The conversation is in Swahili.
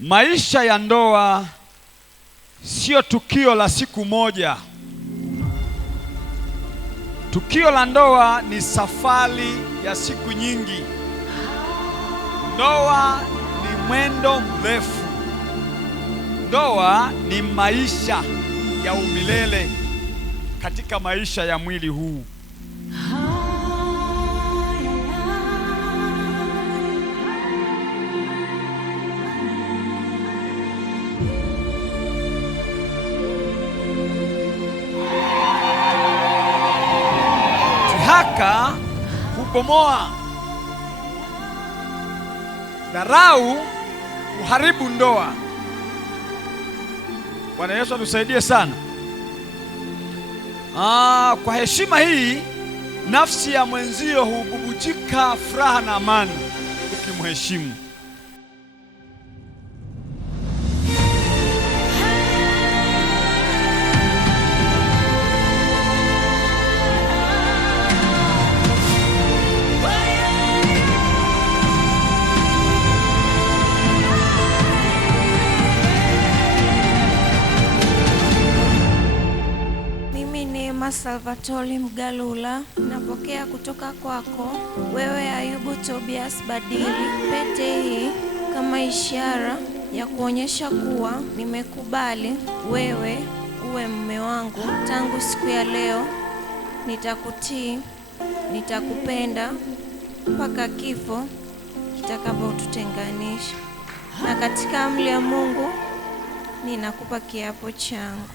Maisha ya ndoa sio tukio la siku moja. Tukio la ndoa ni safari ya siku nyingi. Ndoa ni mwendo mrefu. Ndoa ni maisha ya umilele katika maisha ya mwili huu. Dhihaka hubomoa, dharau huharibu ndoa. Bwana Yesu atusaidie sana. Kwa heshima hii nafsi ya mwenzio hububujika furaha na amani ukimheshimu. Salvatore Mgalula, napokea kutoka kwako wewe Ayubu Tobias Badili pete hii kama ishara ya kuonyesha kuwa nimekubali wewe uwe mume wangu. Tangu siku ya leo nitakutii, nitakupenda mpaka kifo kitakapotutenganisha, na katika amri ya Mungu ninakupa kiapo changu.